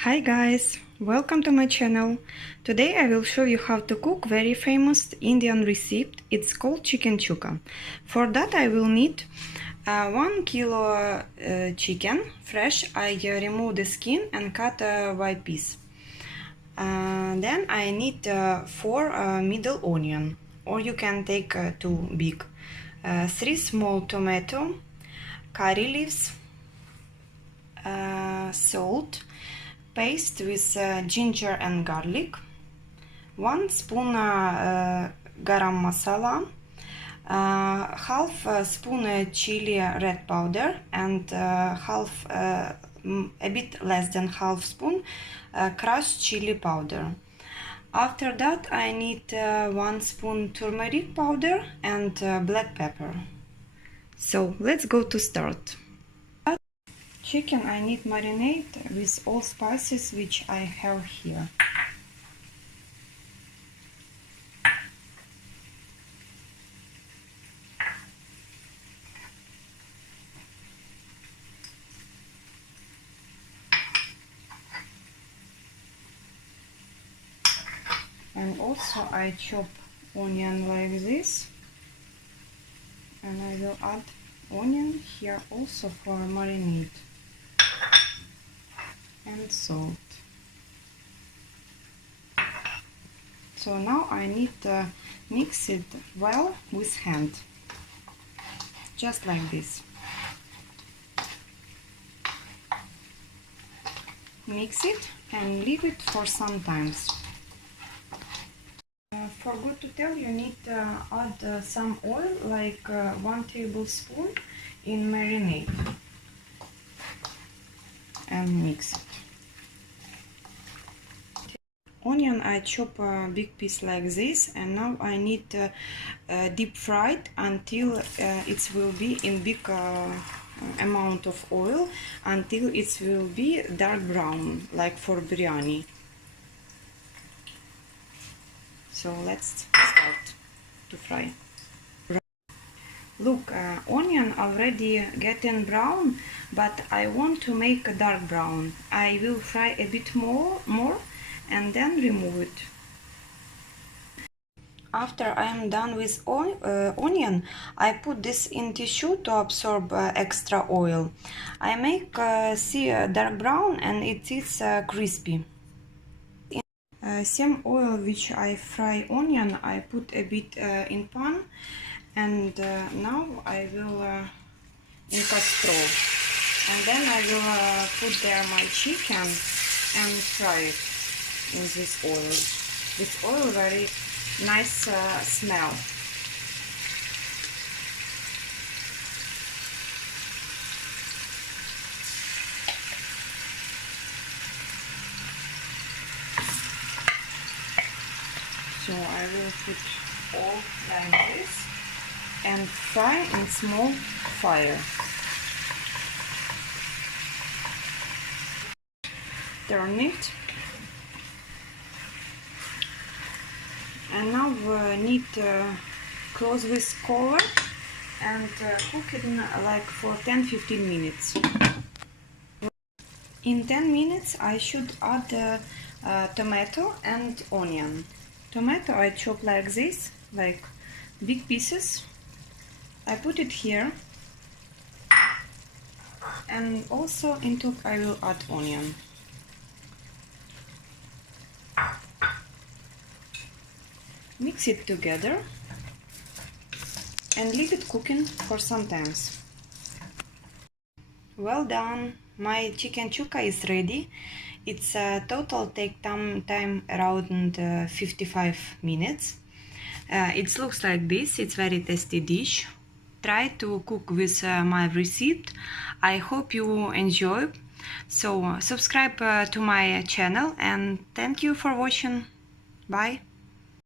Hi guys, welcome to my channel. Today I will show you how to cook very famous Indian recipe. It's called Chicken Chukka. For that I will need 1 kilo chicken fresh. I remove the skin and cut by piece. Then I need 4 middle onion, or you can take 2 big, 3 small tomato, curry leaves, salt, paste with ginger and garlic, 1 spoon Garam Masala, half spoon chili red powder, and a bit less than half spoon crushed chili powder. After that I need 1 spoon turmeric powder and black pepper. So let's go to start. Chicken I need marinate with all spices which I have here. And also I chop onion like this, and I will add onion here also for marinade, and salt. So now I need to mix it well with hand, just like this. Mix it and leave it for some time. Forgot to tell, you need to add some oil, like 1 tablespoon in marinade, and mix it. Onion I chop a big piece like this, and now I need to deep fry it until it will be in big amount of oil, until it will be dark brown, like for biryani. So let's start to fry. Look, onion already getting brown, but I want to make a dark brown. I will fry a bit more and then remove it. After I am done with onion, I put this in tissue to absorb extra oil. I make see dark brown, and it is crispy. Same oil which I fry onion, I put a bit in pan, and now I will in casserole, and then I will put there my chicken and fry it in this oil. This oil very nice smell. So I will put all like this and fry in small fire. Turn it. And now we need to close with cover and cook it in like for 10-15 minutes. In 10 minutes I should add tomato and onion. Tomato I chop like this, like big pieces. I put it here, and also into I will add onion. Mix it together and leave it cooking for some time. Well done! My chicken chukka is ready. It's total take time around 55 minutes. It looks like this. It's very tasty dish. Try to cook with my recipe. I hope you enjoy. So subscribe to my channel, and thank you for watching. Bye.